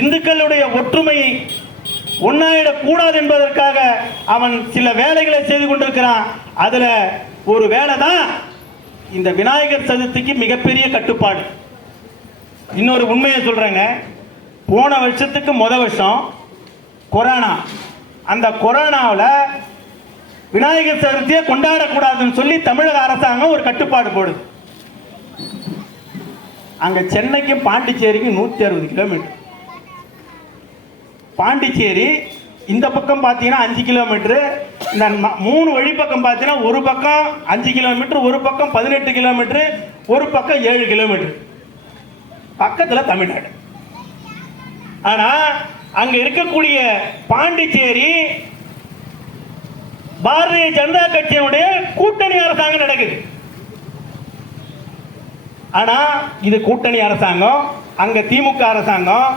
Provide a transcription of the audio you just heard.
இந்துக்களுடைய ஒற்றுமை ஒன்னாயிடக்கூடாது என்பதற்காக அவன் சில வேலைகளை செய்து கொண்டிருக்கிறான். அதுல ஒரு வேலை தான் இந்த விநாயகர் சதுர்த்திக்கு மிகப்பெரிய கட்டுப்பாடு. இன்னொரு உண்மையை சொல்றேங்க. போன வருஷத்துக்கு வருஷம் கொரோனா, அந்த கொரோனாவில் விநாயகர் சதுர்த்தியை கொண்டாடக்கூடாதுன்னு சொல்லி தமிழக அரசாங்கம் ஒரு கட்டுப்பாடு போடுது. அங்க சென்னைக்கும் பாண்டிச்சேரிக்கும் 160 கிலோமீட்டர். பாண்டிச்சேரி இந்த பக்கம் பார்த்தீங்கன்னா 5 கிலோமீட்டர், இந்த 3 வழி பக்கம் பார்த்தீங்கன்னா ஒரு பக்கம் 5 கிலோமீட்டர், ஒரு பக்கம் 18 கிலோமீட்டர், ஒரு பக்கம் 7 கிலோமீட்டர். பக்கத்தில் தமிழ்நாடு. ஆனா அங்க இருக்கக்கூடிய பாண்டிச்சேரி பாரதிய ஜனதா கட்சியினுடைய கூட்டணி அரசாங்கம் நடக்குது. ஆனா இது கூட்டணி அரசாங்கம், அங்க திமுக அரசாங்கம்.